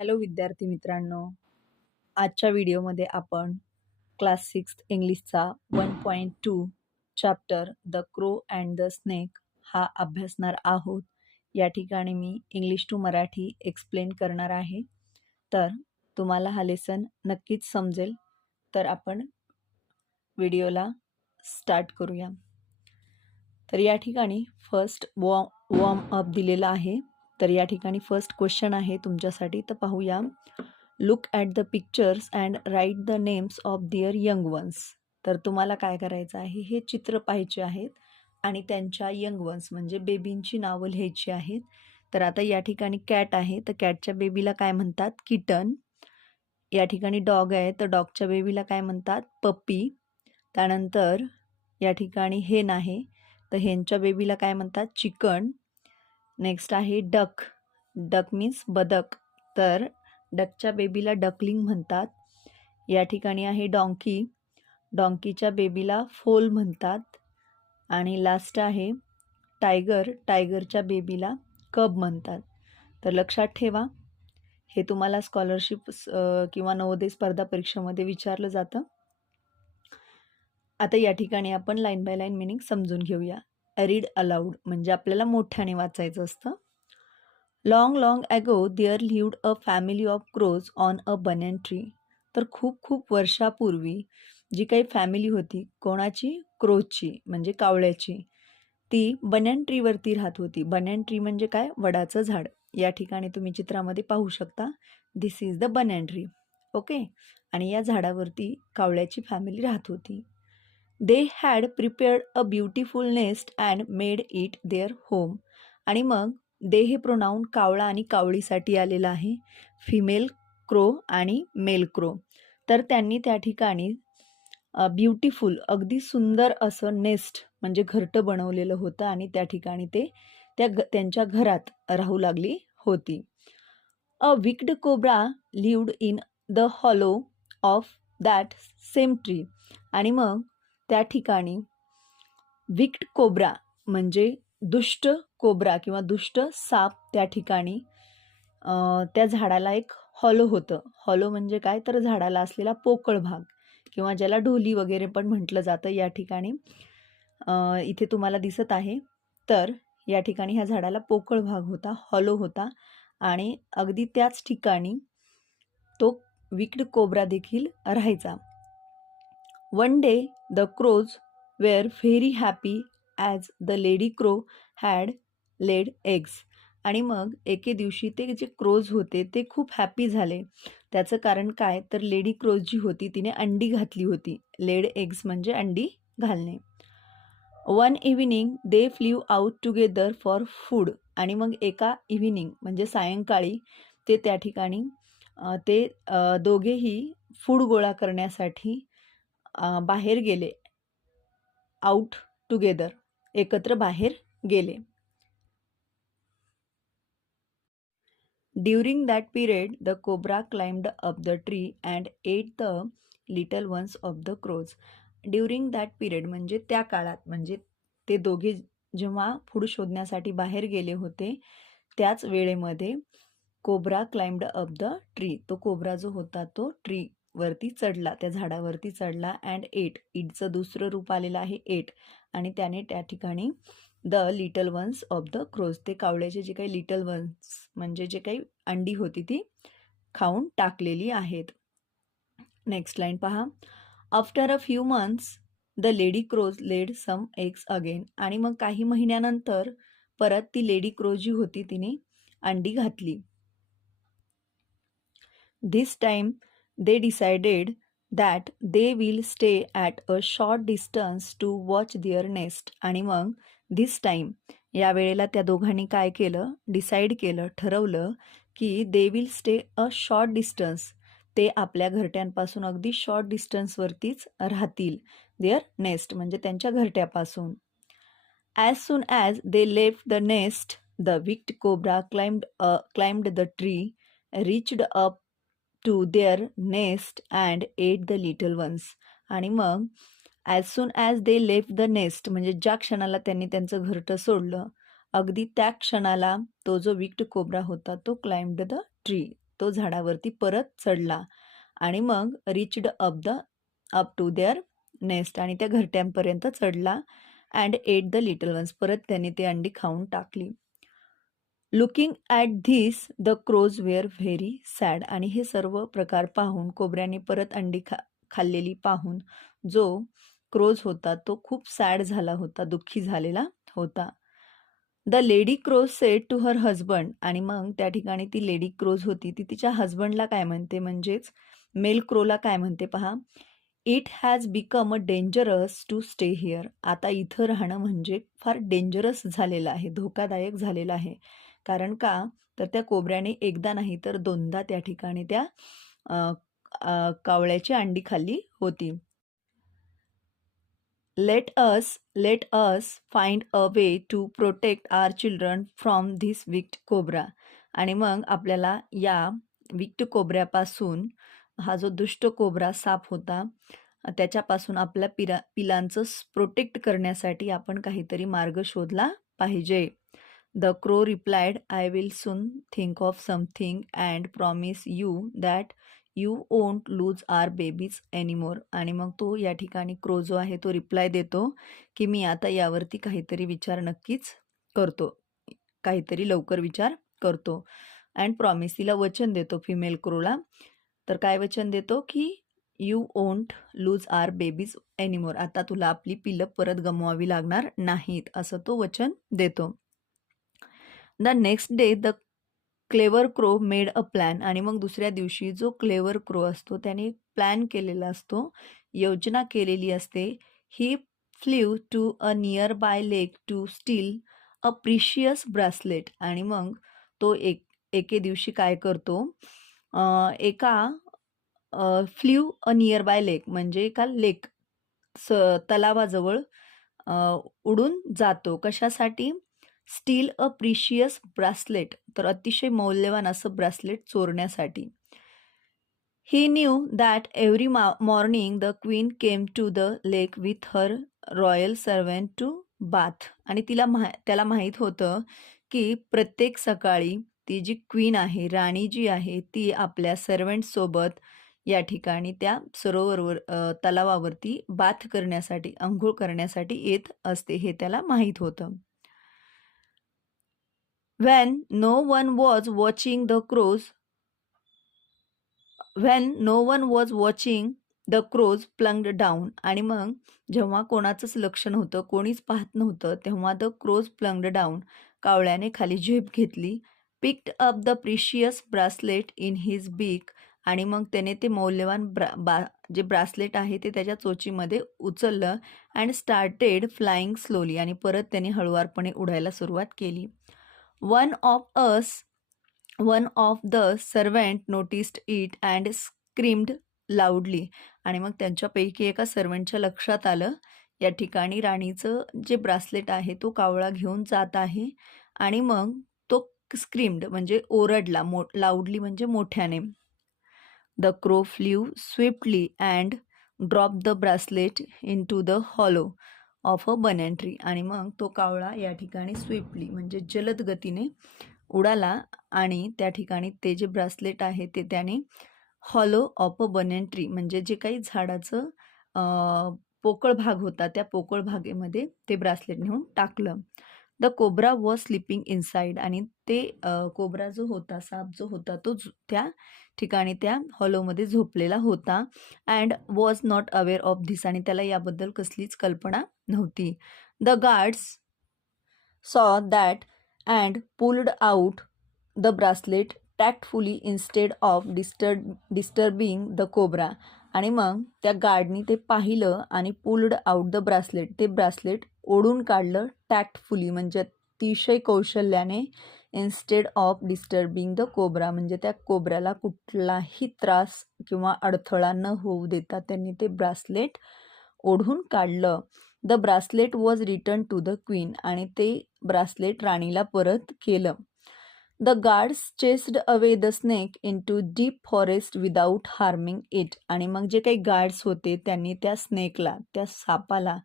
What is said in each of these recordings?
Hello विद्यार्थी मित्रांनो, आजच्या व्हिडिओमध्ये आपण क्लास 6 इंग्लिशचा 1.2 chapter the crow and the snake हा अभ्यासणार आहोत. या ठिकाणी मी इंग्लिश टू मराठी एक्सप्लेन करणार आहे. तर तुम्हाला हा लेसन नक्कीच समजेल. तर आपण व्हिडिओला स्टार्ट करूया. तर या ठिकाणी फर्स्ट वॉर्म अप दिलेला आहे. तर या ठिकाणी फर्स्ट क्वेश्चन आहे तुमच्यासाठी, तर पाहूया. Look at the pictures and write the names of their young ones. तर तुम्हाला काय करायचं आहे, हे चित्र पाहायचे आहेत आणि त्यांच्या यंग वन्स म्हणजे बेबींची नावं लिहायची आहेत. तर आता या ठिकाणी कॅट आहे, तर कॅटच्या बेबीला काय म्हणतात, किटन. या ठिकाणी डॉग आहे, तर डॉगच्या बेबीला काय म्हणतात, पप्पी. त्यानंतर या ठिकाणी हेन आहे, तर हेनच्या बेबीला काय म्हणतात, चिकन. नेक्स्ट आहे डक. डक मीन्स बदक, तर डकच्या बेबीला डकलिंग म्हणतात. या ठिकाणी आहे डॉंकी. डॉंकीच्या बेबीला फोल म्हणतात. आणि लास्ट आहे टायगर. टायगरच्या बेबीला कब म्हणतात. तर लक्षात ठेवा, हे तुम्हाला स्कॉलरशिप किंवा नवोदय स्पर्धा परीक्षेमध्ये विचारलं जातं. आता या ठिकाणी आपण लाईन बाय लाईन मिनिंग समजून घेऊया. रीड अलाउड म्हणजे आपल्याला मोठ्याने वाचायचं असतं. Long long ago there lived a family of crows on a banana tree. तर खूप खूप वर्षापूर्वी जी काही फॅमिली होती, कोणाची, क्रोजची म्हणजे कावळ्याची, ती बनॅन ट्रीवरती राहत होती. बनॅन ट्री म्हणजे काय, वडाचं झाड. या ठिकाणी तुम्ही चित्रामध्ये पाहू शकता, this is the banana tree. Okay. आणि या झाडावरती कावळ्याची फॅमिली राहत होती. They had prepared a beautiful nest and made it their home. आणि मग दे हे प्रोनाऊन कावळा आणि कावळीसाठी आलेलं आहे, फिमेल क्रो आणि मेल क्रो. तर त्यांनी त्या ठिकाणी ब्युटिफुल अगदी सुंदर असं नेस्ट म्हणजे घरटं बनवलेलं होतं आणि त्या ठिकाणी ते त्यांच्या घरात राहू लागली होती. A wicked cobra lived in the hollow of that same tree. आणि मग त्या ठिकाणी विक्ड कोब्रा म्हणजे दुष्ट कोब्रा किंवा दुष्ट साप त्या ठिकाणी त्या झाडाला एक हॉलो होतं. हॉलो म्हणजे काय, तर झाडाला असलेला पोकळ भाग किंवा ज्याला ढोली वगैरे पण म्हटलं जातं. या ठिकाणी इथे तुम्हाला दिसत आहे. तर या ठिकाणी ह्या झाडाला पोकळ भाग होता, हॉलो होता आणि अगदी त्याच ठिकाणी तो विक्ड कोब्रा देखील राहायचा. One day the crows were very happy as the lady crow had laid eggs. आणि मग एके दिवशी ते जे क्रोज होते ते खूप हॅपी झाले. त्याचं कारण काय, तर लेडी क्रोज जी होती तिने अंडी घातली होती. लेड एग्स म्हणजे अंडी घालणे. One evening they flew out together for food. आणि मग एका इव्हिनिंग म्हणजे सायंकाळी ते त्या ठिकाणी दोघेही फूड गोळा करण्यासाठी बाहेर गेले. आउट टुगेदर, एकत्र बाहेर गेले. During that period the cobra climbed up the tree and ate the little ones of the crows. During that period म्हणजे त्या काळात, म्हणजे ते दोघे जेव्हा फूड शोधण्यासाठी बाहेर गेले होते त्याच वेळेमध्ये cobra climbed up the tree. तो कोब्रा जो होता तो ट्री वरती चढला, त्या झाडावरती चढला. अँड एट, इटचं दुसरं रूप आलेलं आहे एट. आणि त्याने त्या ठिकाणी the little ones of the crows, ते कावळ्याचे जे काही लिटल वन्स म्हणजे जे काही अंडी होती ती खाऊन टाकलेली आहेत. नेक्स्ट लाईन पहा. After a few months the lady crows laid some eggs again. आणि मग काही महिन्यानंतर परत ती लेडी क्रोज जी होती तिने अंडी घातली. This time they decided that they will stay at a short distance to watch their nest. आणि मग this time या वेळेला त्या दोघांनी काय केलं, डिसाईड केलं, ठरवलं की they will stay a short distance. ते आपल्या घरट्यांपासून अगदी शॉर्ट डिस्टन्सवरतीच राहतील. देअर नेस्ट म्हणजे त्यांच्या घरट्यापासून. As soon as they left the nest, the wicked cobra climbed the tree, reached up to their nest and ate the little ones. आणि मग as soon as they left the nest म्हणजे ज्या क्षणाला त्यांनी त्यांचं घरटं सोडलं, अगदी त्या क्षणाला तो जो विक्ड कोब्रा होता तो climbed the tree, तो झाडावरती परत चढला आणि मग reached up to their nest आणि त्या घरट्यांपर्यंत चढला and ate the little ones. परत त्याने ते अंडी खाऊन टाकली. Looking at this the crows were very sad. आणि हे सर्व प्रकार पाहून, कोबऱ्याने परत अंडी खाल्लेली पाहून जो क्रोज होता तो खूप सॅड झाला होता, दुःखी झालेला होता. The lady crows said to her husband. आणि मग त्या ठिकाणी ती लेडी क्रोज होती, ती तिच्या हजबंडला काय म्हणते, म्हणजेच मेल क्रोला काय म्हणते पहा. It has become a dangerous to stay here. आता इथं राहणं म्हणजे फार डेंजरस झालेलं आहे, धोकादायक झालेलं आहे. कारण का तर त्या कोबऱ्याने एकदा नाही तर दोनदा त्या ठिकाणी त्या कावळ्याची अंडी खाल्ली होती. Let us find a way to protect our children from this wicked cobra. आणि मग आपल्याला या विक्ड कोबऱ्यापासून, हा जो दुष्ट कोबरा साप होता त्याच्यापासून आपल्या पिलांचं प्रोटेक्ट करण्यासाठी आपण काहीतरी मार्ग शोधला पाहिजे. The crow replied, I will soon think of something and promise you that you won't lose our babies anymore. आणि मग तो या ठिकाणी क्रो जो आहे तो रिप्लाय देतो की मी आता यावरती काहीतरी विचार नक्कीच करतो, काहीतरी लवकर विचार करतो. अँड प्रॉमिस, तिला वचन देतो फिमेल क्रोला. तर काय वचन देतो की you won't lose our babies anymore. आता तुला आपली पिलं परत गमवावी लागणार नाहीत, असं तो वचन देतो. The next day the clever crow made a plan. आणि मग दुसऱ्या दिवशी जो क्लेवर क्रो असतो त्याने प्लॅन केलेला असतो, योजना केलेली असते. He flew to a nearby lake to steal a precious bracelet. आणि मग तो एके दिवशी काय करतो, flew a nearby lake म्हणजे एका लेक तलावाजवळ उडून जातो. कशासाठी? स्टील अ प्रिशियस ब्रासलेट, तर अतिशय मौल्यवान असं ब्रासलेट चोरण्यासाठी. He knew that every morning the queen came to the lake with her royal servant to bath. आणि त्याला माहीत होतं की प्रत्येक सकाळी ती जी क्वीन आहे, राणी जी आहे, ती आपल्या सर्वंटसोबत या ठिकाणी त्या सरोवरवर तलावावरती बाथ करण्यासाठी, अंघोळ करण्यासाठी येत असते, हे त्याला माहीत होतं. When no one was watching the crows plunked down. आणि मग जेव्हा कोणाचंच लक्ष नव्हतं, कोणीच पाहत नव्हतं, तेव्हा द क्रोज प्लंग्ड डाऊन, कावळ्याने खाली झेप घेतली. Picked up the precious bracelet in his बीक. आणि मग त्याने ते मौल्यवान जे ब्रासलेट आहे ते त्याच्या चोचीमध्ये उचललं. And started flying slowly. आणि परत त्याने हळुवारपणे उडायला सुरुवात केली. One of the servant noticed it and screamed loudly. आणि मग त्यांच्यापैकी एका सर्वंटच्या लक्षात आलं, या ठिकाणी राणीचं जे ब्रासलेट आहे तो कावळा घेऊन जात आहे. आणि मग तो स्क्रीम्ड म्हणजे ओरडला, लाऊडली म्हणजे मोठ्याने. The crow flew swiftly and drop the bracelet into the hollow of a banana tree. आणि मग तो कावळा या ठिकाणी स्विफ्टली म्हणजे जलद गतीने उडाला आणि त्या ठिकाणी ते जे ब्रासलेट आहे ते त्याने hollow of a banana tree म्हणजे जे काही झाडाचं पोकळ भाग होता त्या पोकळ भागेमध्ये ते ब्रासलेट नेऊन टाकलं. The cobra was sleeping inside. आणि ते कोब्रा जो होता, साप जो होता, तो त्या ठिकाणी त्या हॉलोमध्ये झोपलेला होता. And was not aware of this. आणि त्याला याबद्दल कसलीच कल्पना नव्हती. The guards saw that and pulled out the bracelet tactfully instead of disturbing the cobra. आणि मग त्या गार्डनी ते पाहिलं आणि पुल्ड आउट द ब्रासलेट, ते ब्रासलेट ओढून काढलं. टॅक्टफुली म्हणजे अतिशय कौशल्याने. Instead of disturbing the cobra म्हणजे त्या कोब्र्याला कुठलाही त्रास किंवा अडथळा न होऊ देता त्यांनी ते ब्रासलेट ओढून काढलं. The bracelet was return to the queen. आणि ते ब्रासलेट राणीला परत केलं. The guards chased away the snake into deep forest without harming it. आणि मग जे काही गार्ड्स होते त्यांनी त्या स्नेकला, त्या सापाला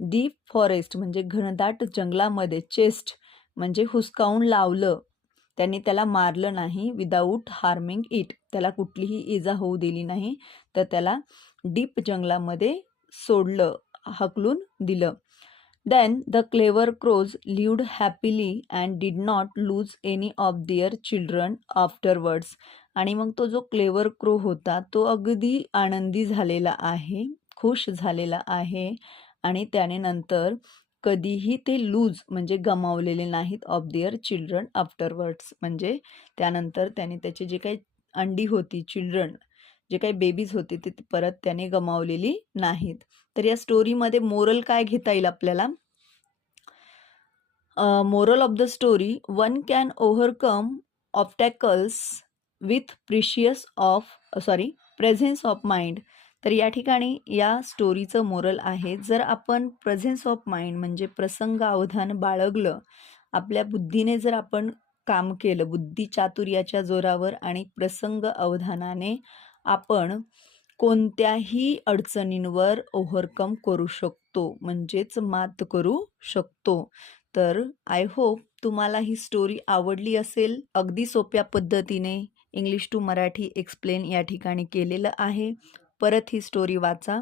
डीप फॉरेस्ट म्हणजे घनदाट जंगलामध्ये, चेस्ट म्हणजे हुसकावून लावलं, त्यांनी त्याला मारलं नाही विदाऊट हार्मिंग इट, त्याला कुठलीही इजा होऊ दिली नाही, तर त्याला डीप जंगलामध्ये सोडलं, हकलून दिलं. Then the clever crows lived happily and did not lose any of their children afterwards. आणि मग तो जो क्लेवर क्रो होता तो अगदी आनंदी झालेला आहे, खुश झालेला आहे आणि त्याने नंतर कधीही ते लूज म्हणजे गमावलेले नाहीत ऑफ देअर चिल्ड्रन आफ्टरवर्ड्स. म्हणजे त्यानंतर त्याने त्याची जे काही अंडी होती, चिल्ड्रन जे काही बेबीज होते ते परत त्याने गमावलेली नाहीत. तर या स्टोरीमध्ये मोरल काय घेता येईल आपल्याला? Moral of the story, one can overcome obstacles with presence of mind. तर या ठिकाणी या स्टोरीचं मोरल आहे, जर आपण प्रेझेन्स ऑफ माइंड म्हणजे प्रसंग अवधान बाळगलं, आपल्या बुद्धीने जर आपण काम केलं, बुद्धी चातुर्याच्या जोरावर आणि प्रसंग अवधानाने आपण कोणत्याही अडचणींवर ओव्हरकम करू शकतो, म्हणजेच मात करू शकतो. तर आय होप तुम्हाला ही स्टोरी आवडली असेल. अगदी सोप्या पद्धतीने इंग्लिश टू मराठी एक्सप्लेन या ठिकाणी केलेलं आहे. परत ही स्टोरी वाचा.